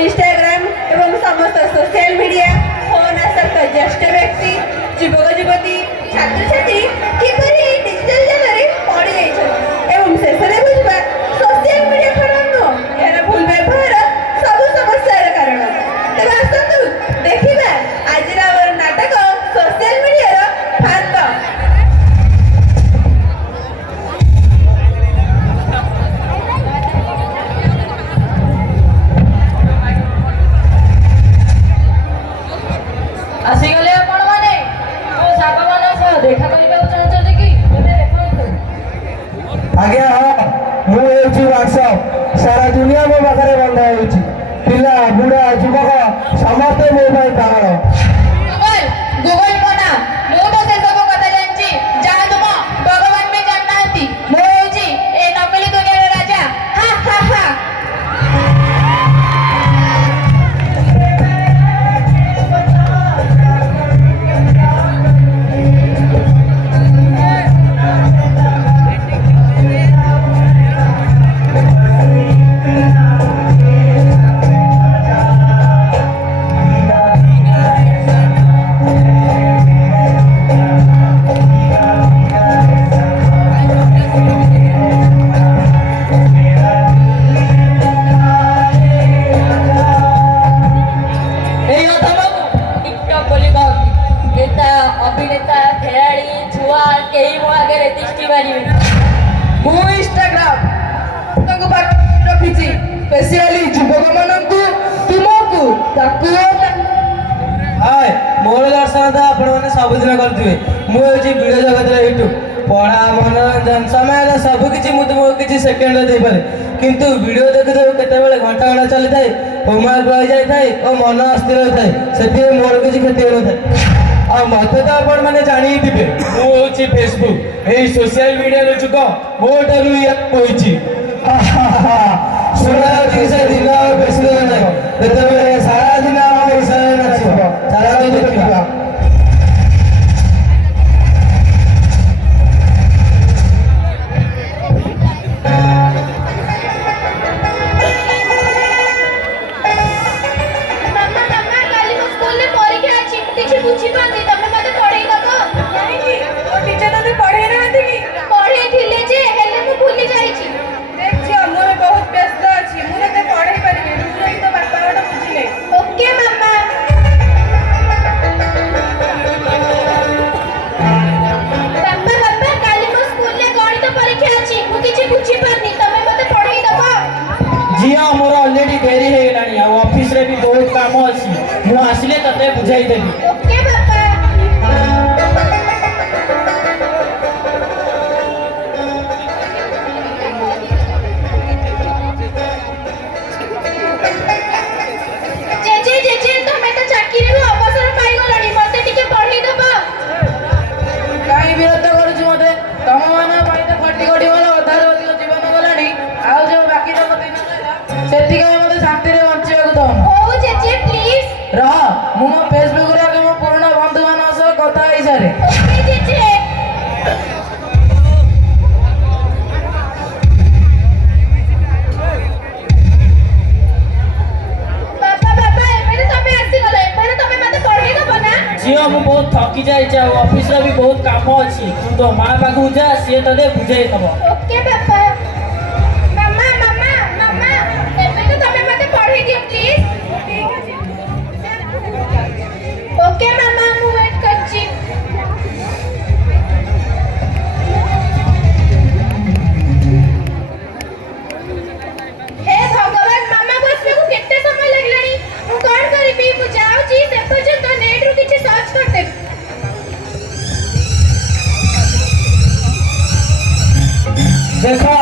Instagram एवं समस्त social media phone आसक्त ज्येष्ठ व्यक्ति युवक युवती छात्र छात्री किपरि डिजिटल जगह पड़ी जाइछन एवं शेषे बुझबा सोशल मीडिया खराब नुह यार भूल व्यवहार सब समस्यार कारण। तेज आसतु देखिबा आज नाटक सोशल मीडिया फांद। आसीगले आपण माने ओ सापा माने सह देखा करिबा चाहछथि कि एबे देखंतु। आज्ञा हाँ मु हेउछि व्हाट्सएप सारा दुनिया मो पाखरे बंधा हेउछि पिला बुढ़ा युवक समस्ते मो पाई पागल। गूगल गूगल बना मु तो से सब कथा जानछि जा तुम भगवान में जाननांती मो हेउछि ए नकली दुनिया रे राजा। हा हा हा अभिनेता खेलाड़ी छुआ कई मो आगे दृष्टि मारिबे मु इंस्टाग्राम तंग पाख रखिछि स्पेशली युवक मानंकु तुमकु ताकु हाय मोर दर्शन तो आपण माने सब दिन करथिबे मु हेउछि वीडियो जगत रे यूट्यूब पढ़ा मनोरंजन समय सब किछि मु तुमको किछि सेकंड रे देई पारे किंतु वीडियो देखि देउ केते बेले घंटा घंटा चली थाए होमवर्क रहि जाय थाए ओ मन अस्थिर होय थाए सेति मोर किछि क्षति होय थाए। आ मते तो आपण माने जानि दिबे मु होछि फेसबुक ए सोशल मीडिया रे जुग मोटलु या होइछि सुना कि से दिन बेसी दिन नाही तेते बेले सारा दिन हम विषय नाचिबो सारा दिन देखिबा। जिया मोर ऑलरेडी देरी हे गलानी आ ऑफिस रे भी बहुत काम अछि मु आसिले तते बुझाई देबी। ओके पापा जेजे जेजे तमे तो चाकरी रो अवसर पाई गलनी मते टिके पढी दबा काई विरोध करूछु मते तम माने पाई तो खटी खटी वाला अधार अधिक जीवन गलानी आ जो बाकी तो दिन सेति का मते शांति रे बंचिबा को दम ओ जेजे प्लीज रह मु मो फेसबुक रे के मो पुराना बंधु मान सह कथा होई सारे। ओके जेजे पापा पापा एबे तमे आसी गले एबे तमे मते पढी दबो ना। जियो मु बहुत थकी जाय छै ऑफिस रे भी बहुत काम अछि तो मां बाबू जा से तदे बुझाई दबो। ओके पापा मम्मा मम्मा मम्मा एबे तो तमे मते पढी दियो प्लीज। ओके मम्मा मु वेट करछि। हे भगवान मामा बसने को केते समय लागलानी मु कोन करबी मु जाउची से पर्यंत नेट रु किछि सर्च करते। देखो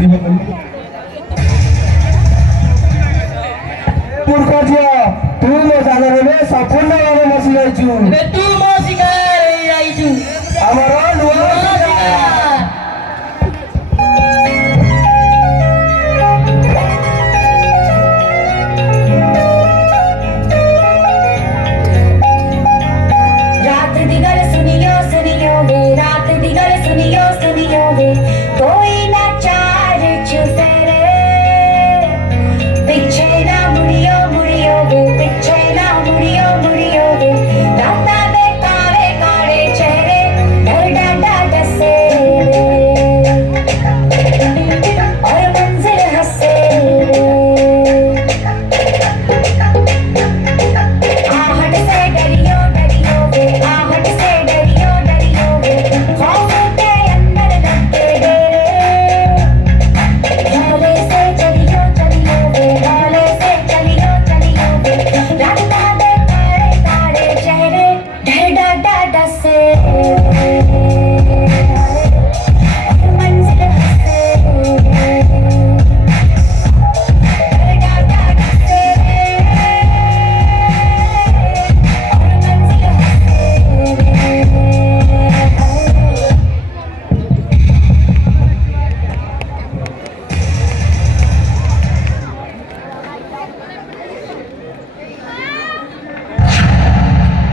ପଡିବ ବୋଲି। ମୂର୍ଖ ଝିଅ, ତୁ ମୋ ସାଙ୍ଗରେ ସମ୍ପୂର୍ଣ୍ଣ ଭାବେ ବସି ଯାଇଛୁ। ଏବେ ତୁ ମୋ ଶିକାର ହେଇଯାଇଛୁ। ଆମର ନୂଆ रात दिगर सुनियो सुनियो वे, रात दिगर सुनियो सुनियो वे, कोई ना चार चुसे रे, पीछे ना मुड़ियो मुड़ियो वे, पीछे ना मुड़ियो मुड़ियो वे, राता दे काले काले चेहरे, डर डांडा डसे रे, और मंजिल हंसे रे, आहट से डरियो डरियो वे, आहट से डरियो डरियो वे, खौफ के अंदर लगते डेरे, भोले से चलियो चलियो वे, भोले से चलियो चलियो वे, राता दे काले काले चेहरे, डर डाटा डसे रे, और मंजिल हंसे रे, डर डाटा डसे रे, और मंजिल हंसे रे।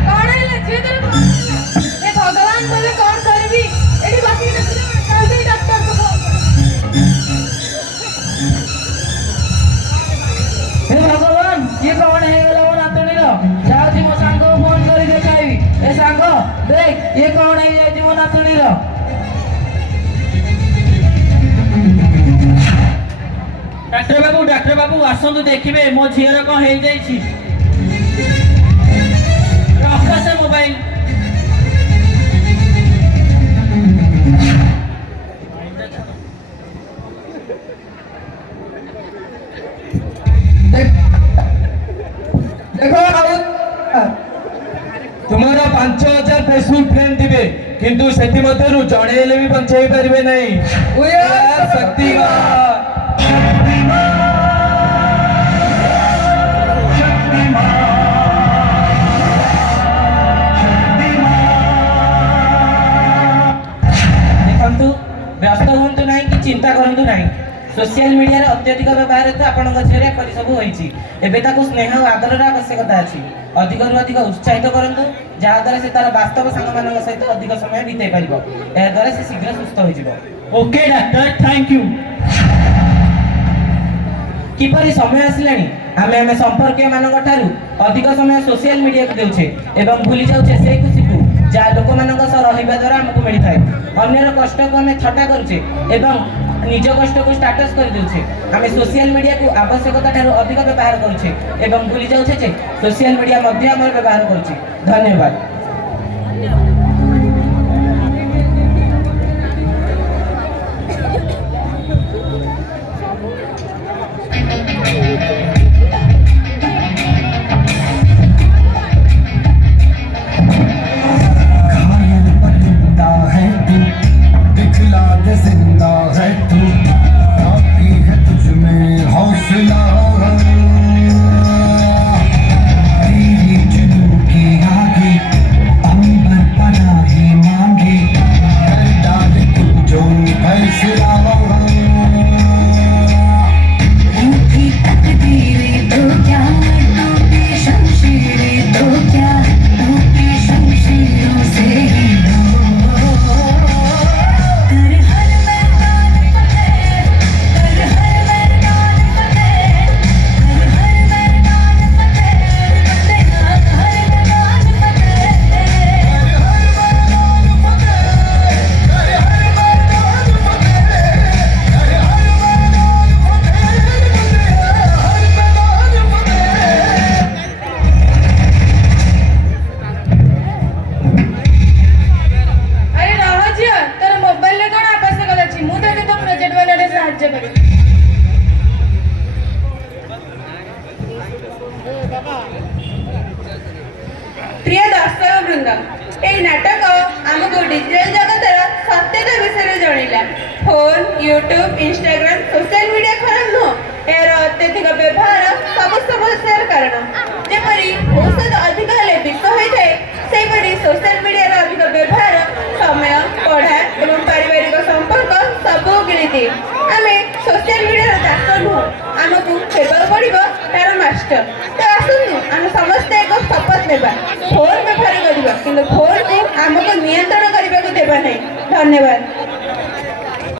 କଣ ହେଲା ଝିଅ ତୋର କଣ ହେଲା? ଏ ଭଗବାନ କହିଲେ କଣ କରିବି? ଏଠି ବସିକି ଦେଖୁଛ ଜଲ୍ଦି ଡାକ୍ତରକୁ ଫୋନ୍ କର। ହେ ଭଗବାନ, ଇଏ କଣ ହେଇଗଲା ମୋ ନାତୁଣୀର? ଯାଉଛି ମୋ ସାଙ୍ଗକୁ ଫୋନ କରି ଦେଖାଇବି। ଏ ସାଙ୍ଗ, ଦେଖ ଇଏ କଣ ହେଇଯାଇଛି ମୋ ନାତୁଣୀର। ଡାକ୍ତର ବାବୁ ଆସନ୍ତୁ ଦେଖିବେ ମୋ ଝିଅର କଣ ହେଇଯାଇଛି। ରଖ ସେ ମୋବାଇଲ। ଦେଖ ତୁମର 5,000 ଫେସବୁକ୍ ଫ୍ରେଣ୍ଡ ଥିବେ, କିନ୍ତୁ ସେଥିମଧ୍ୟରୁ ଜଣେ ହେଲେ ବି ବଞ୍ଚେଇ ପାରିବେ ନାହିଁ। ଶକ୍ତିମାନ। ଦେଖନ୍ତୁ, ବ୍ୟସ୍ତ ହୁଅନ୍ତୁ ନାହିଁ କି ଚିନ୍ତା କରନ୍ତୁ ନାହିଁ। ସୋସିଆଲ ମିଡ଼ିଆର ଅତ୍ୟଧିକ ବ୍ୟବହାର ହେତୁ ଆପଣଙ୍କ ଝିଅରେ ଏପରି ସବୁ ହୋଇଛି। ଏବେ ତାକୁ ସ୍ନେହ ଓ ଆଦରର ଆବଶ୍ୟକତା ଅଛି। ଅଧିକରୁ ଅଧିକ ଉତ୍ସାହିତ କରନ୍ତୁ, ଯାହାଦ୍ୱାରା ସେ ତାର ବାସ୍ତବ ସାଙ୍ଗମାନଙ୍କ ସହିତ ଅଧିକ ସମୟ ବିତେଇ ପାରିବ। ଏହାଦ୍ୱାରା ସେ ଶୀଘ୍ର ସୁସ୍ଥ ହୋଇଯିବ। Okay doctor, thank you. କିପରି ସମୟ ଆସିଲାଣି ଆମେ ସମ୍ପର୍କୀୟ ମାନଙ୍କ ଠାରୁ ଅଧିକ ସମୟ ସୋସିଆଲ ମିଡ଼ିଆକୁ ଦେଉଛେ ଏବଂ ଭୁଲି ଯାଉଛେ ସେଇ ଖୁସିକୁ ଯାହା ଲୋକମାନଙ୍କ ସହ ରହିବା ଦ୍ୱାରା ଆମକୁ ମିଳିଥାଏ। ଅନ୍ୟର କଷ୍ଟକୁ ଆମେ ଥଟ୍ଟା କରୁଛେ ଏବଂ ନିଜ କଷ୍ଟକୁ ଷ୍ଟାଟସ୍ କରିଦେଉଛେ। ଆମେ ସୋସିଆଲ ମିଡ଼ିଆକୁ ଆବଶ୍ୟକତା ଠାରୁ ଅଧିକ ବ୍ୟବହାର କରୁଛେ ଏବଂ ଭୁଲି ଯାଉଛେ ଯେ ସୋସିଆଲ ମିଡ଼ିଆ ମଧ୍ୟ ଆମର ବ୍ୟବହାର କରୁଛେ। ଧନ୍ୟବାଦ। घायल परिंदा है तू, दिखला दे जिंदा है तू, बाकी है तुझ में हौसला। तेरी जुनून की आगे ୟୁଟ୍ୟୁବ ଇନଷ୍ଟାଗ୍ରାମ ସୋସିଆଲ ମିଡ଼ିଆ ଖରାପ ନୁହଁ, ଏହାର ଅତ୍ୟଧିକ ବ୍ୟବହାର ସବୁ ସମସ୍ୟାର କାରଣ। ଯେପରି ଔଷଧ ଅଧିକ ହେଲେ ବିଷ ହୋଇଥାଏ, ସେହିପରି ସୋସିଆଲ ମିଡ଼ିଆର ଅଧିକ ବ୍ୟବହାର ସମୟ, ପଢ଼ା ଏବଂ ପାରିବାରିକ ସମ୍ପର୍କ ସବୁ ଗିଳିଦିଏ। ଆମେ ସୋସିଆଲ ମିଡ଼ିଆର ଦାସ ନୁହଁ, ଆମକୁ ହେବାକୁ ପଡ଼ିବ ତାର ମାଷ୍ଟର। ତ ଆସନ୍ତୁ ଆମେ ସମସ୍ତେ ଏକ ଶପଥ ନେବା, ଫୋନ୍ ବ୍ୟବହାର କରିବା କିନ୍ତୁ ଫୋନ୍କୁ ଆମକୁ ନିୟନ୍ତ୍ରଣ କରିବାକୁ ଦେବା ନାହିଁ। ଧନ୍ୟବାଦ।